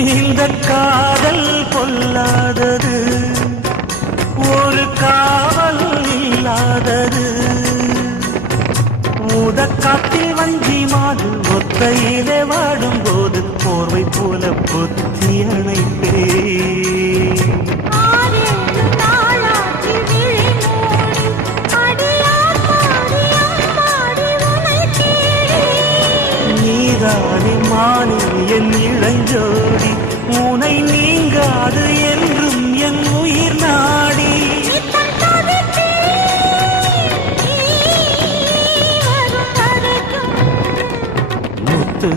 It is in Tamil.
இந்த காதல் பொல்லாதது, ஒரு காவல் இல்லாதது. முதக்காட்டில் வஞ்சி மாடு ஒத்தையிலே வாடும் போது போர்வை போல பொத்தி அணைப்பே. நீதானே மானே என் இளஞ்சோடி, உனை நீங்காது என்றும் என்